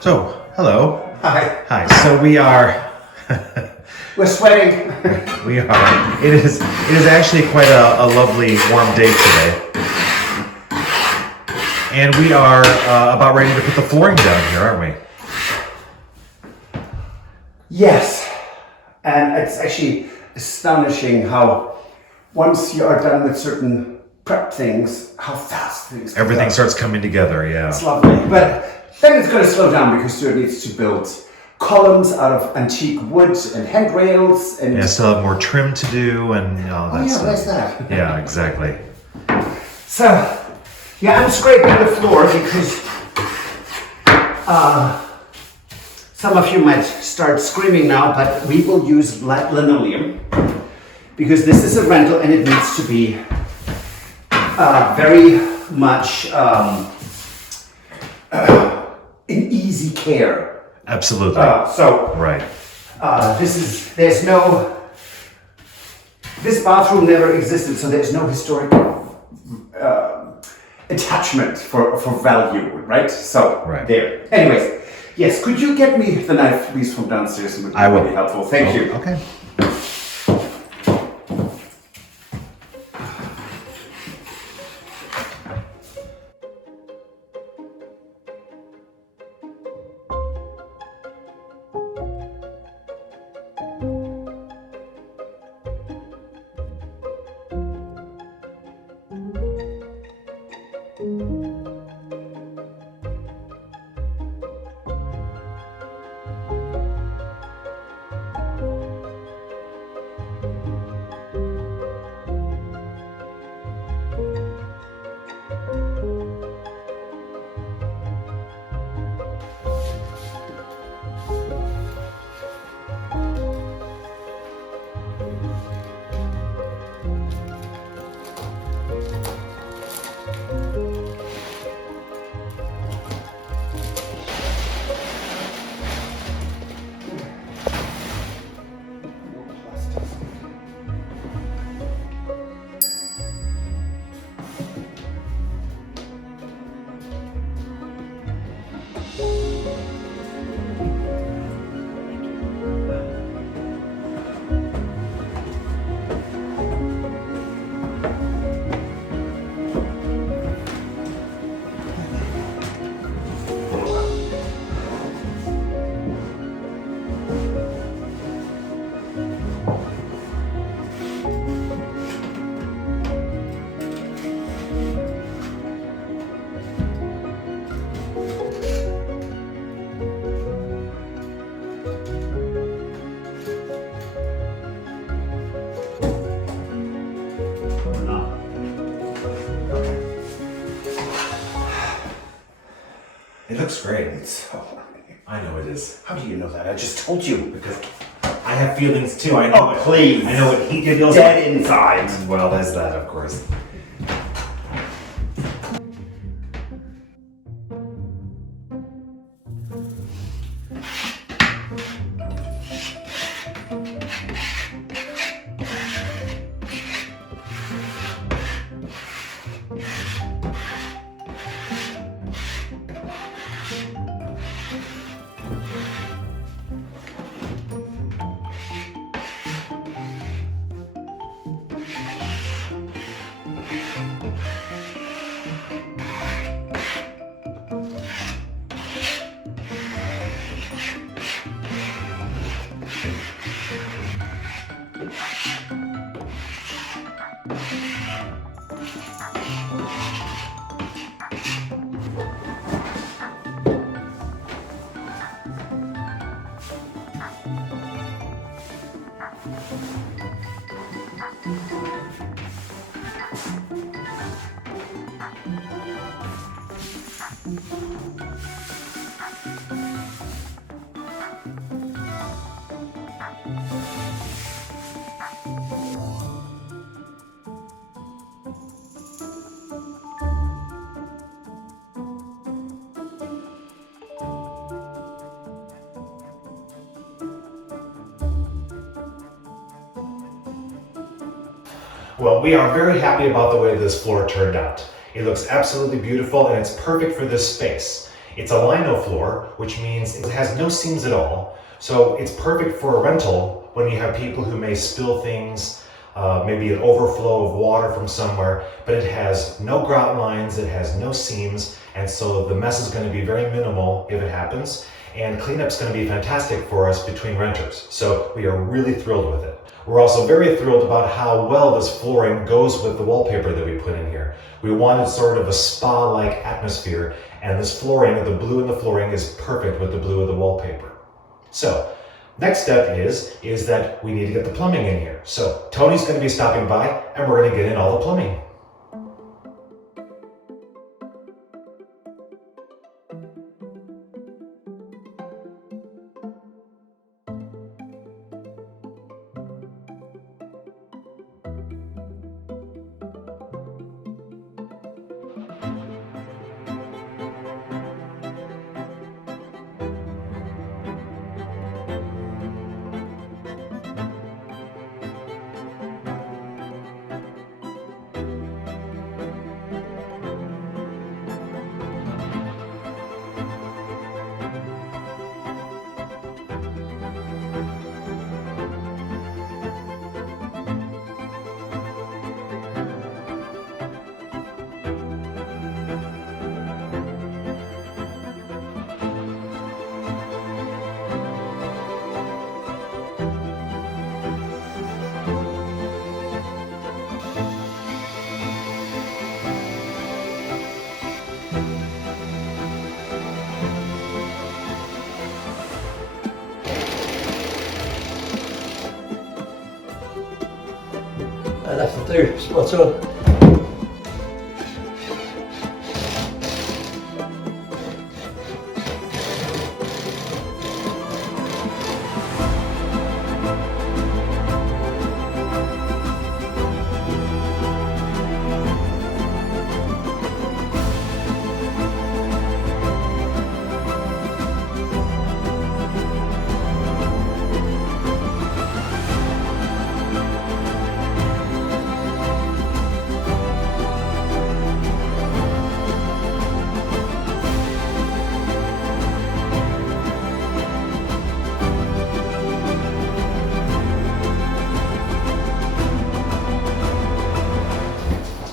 So, hello. Hi. Hi. So we are. We're sweating. We are. It is actually quite a lovely warm day today, and we are about ready to put the flooring down here, aren't we? Yes, and it's actually astonishing how once you are done with certain prep things, how fast things can Everything go. starts coming together. Yeah. It's lovely, but then it's going to slow down because Stuart needs to build columns out of antique wood and handrails and. Yeah. Still have more trim to do and all that stuff. Where's that? Yeah. Exactly. So, yeah, I'm scraping the floor because some of you might start screaming now, but we will use linoleum because this is a rental and it needs to be very much in easy care. Absolutely. Right. This bathroom never existed, so there's no historic attachment for value, right? So, Right. there. Anyways, yes, could you get me the knife, please, from downstairs? It would be I will. really helpful. Thank you. Okay. It looks great. I know it is. How do you know that? I just told you. Because I have feelings too. I know. Please. I know what he feels. Dead inside. Well, there's that, of course. Well, we are very happy about the way this floor turned out. It looks absolutely beautiful and it's perfect for this space. It's a lino floor, which means it has no seams at all. So it's perfect for a rental when you have people who may spill things, maybe an overflow of water from somewhere, but it has no grout lines, it has no seams, and so the mess is going to be very minimal if it happens, and cleanup's going to be fantastic for us between renters. So we are really thrilled with it. We're also very thrilled about how well this flooring goes with the wallpaper that we put in here. We wanted sort of a spa-like atmosphere, and this flooring, the blue in the flooring, is perfect with the blue of the wallpaper. So, next step is that we need to get the plumbing in here. So, Tony's going to be stopping by, and we're going to get in all the plumbing. That'll do, spot on.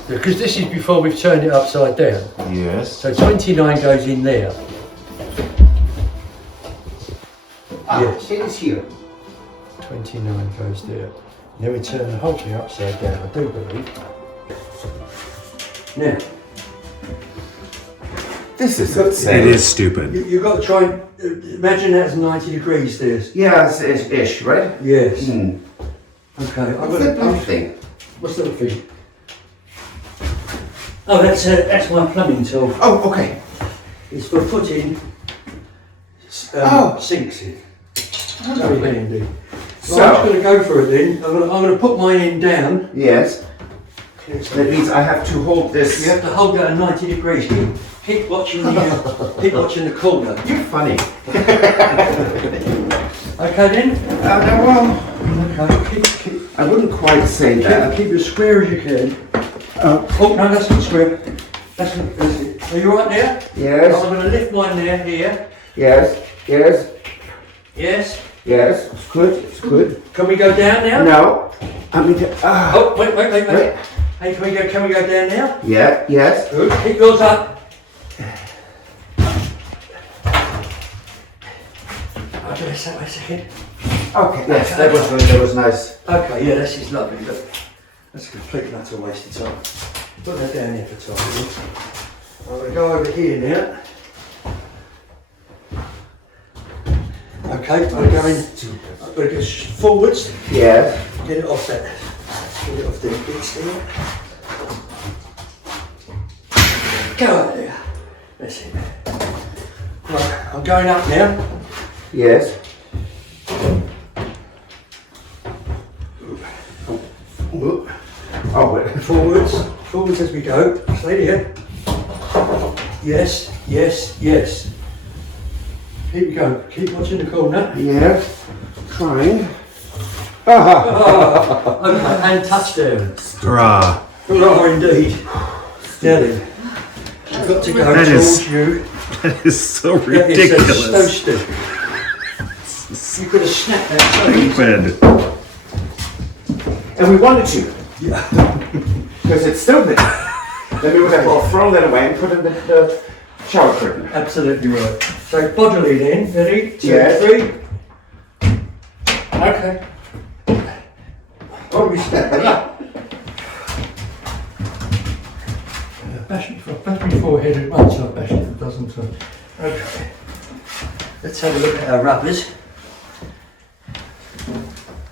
Because this is before we've turned it upside down. Yes. So 29 goes in there. Yes. It is here. 29 goes there. And then we turn the whole thing upside down, I do believe. Now, This is insane. It is stupid. you've got to try and imagine that's 90 degrees there. Yeah, it's ish, right? Yes. Hmm. Okay. I've What's that blue got thing? What's that thing? Oh, that's my plumbing tool. Oh, okay. It's for putting sinks in. Very handy. So I'm just going to go for it then. I'm going to put mine in down. Yes. That means I have to hold this. You have to hold that at 90 degrees. Keep watching the corner. You're funny. Okay then. No, well, Okay. I wouldn't quite say that. Keep it as square as you can. Oh no, that's not square. That's it. Are you right there? Yes. I'm going to lift mine there. Here. Yes. Yes. Yes. Yes. It's good. It's good. Can we go down now? No. I mean. Oh wait. Hey, can we go down now? Yeah. Yes. Good. Keep yours up. I'll do this that way a second. Okay. Yes. That was nice. Okay, yeah, this is lovely. Look, that's a complete and utter waste of time. Put that down here for time. I'm going to go over here now. Okay, I'm going to go forwards. Yes. Get it off that. Get it off the bits there. Go over there. That's it. Right, I'm going up now. Yes. Oh, wait. Forwards as we go. Stay here. Yes. Keep going. Keep watching the corner. Yes. Trying. Okay, and touchdown. Hurrah. Hurrah indeed. Now then, I've got to go That towards is- you. That is so That is ridiculous. so stupid. You could have snapped that so easy. Stupid. And we wanted to, Yeah. because it's stupid. Then we would have all thrown that away and put in the shower curtain. Absolutely right. So bodily then, ready? 2, Yes. 3. Okay. What are we stepping up? Bash me forehead at once, I'll bash it a dozen times. Okay. Let's have a look at our rubbers.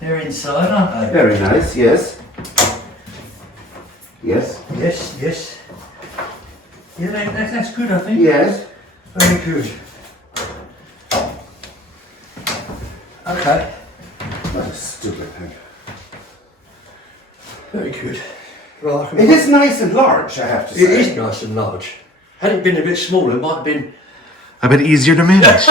They're inside, aren't they? Very nice, yes. Yes. Yes, yes. Yeah, that's good, I think. Yes. Very good. Okay. What a stupid thing. Very good. Well, I can It is nice and large, I have to say. It is nice and large. Had it been a bit smaller, it might have been. A bit easier to manage.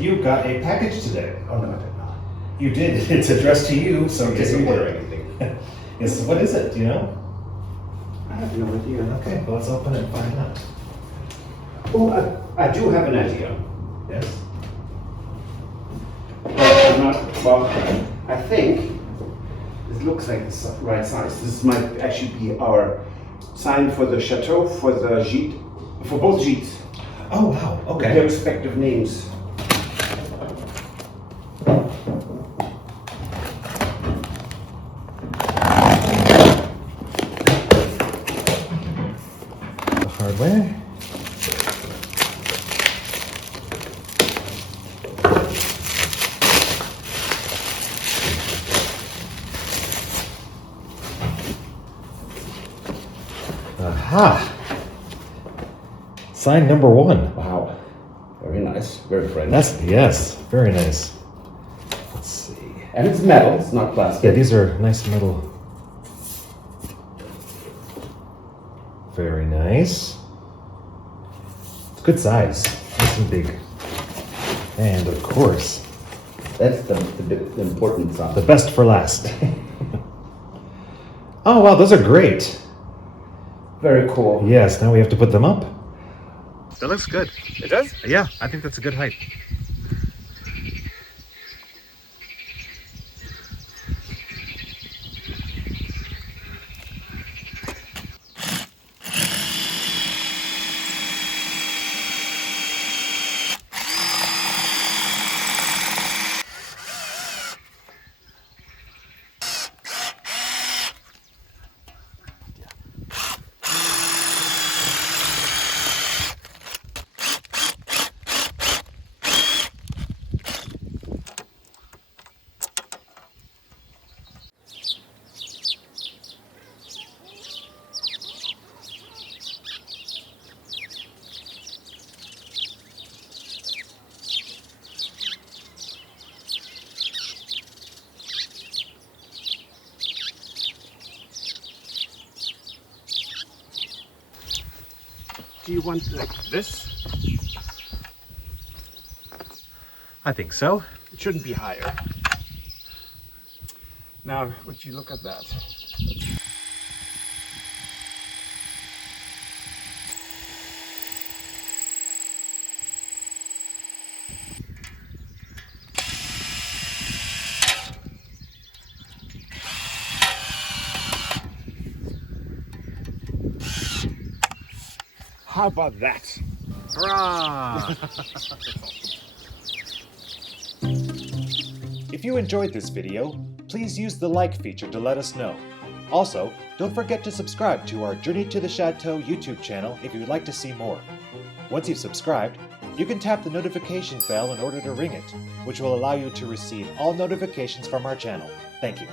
You got a package today. Oh, no, I did not. You did. It's addressed to you, so Yes, get you order did. anything. Yes. What is it? Do you know? I have no idea. Okay. Well, let's open it and find out. Oh, I do have an idea. Yes. But I'm not, well, I think it looks like the right size. This might actually be our sign for the chateau, for the gîte, for both gîtes. Oh wow. Their Okay. respective names. away. Aha! Sign number 1. Wow. Very nice. Very French. Yes, very nice. Let's see. And it's metal, it's not plastic. Yeah, these are nice metal. Very nice. It's good size. Nice and big. And of course, That's the important side. the best for last. Oh wow, those are great. Very cool. Yes, now we have to put them up. That looks good. It does? Yeah, I think that's a good height. Do you want like this? I think so. It shouldn't be higher. Now, would you look at that? How about that? Hurrah! If you enjoyed this video, please use the like feature to let us know. Also, don't forget to subscribe to our Journey to the Chateau YouTube channel if you would like to see more. Once you've subscribed, you can tap the notification bell in order to ring it, which will allow you to receive all notifications from our channel. Thank you.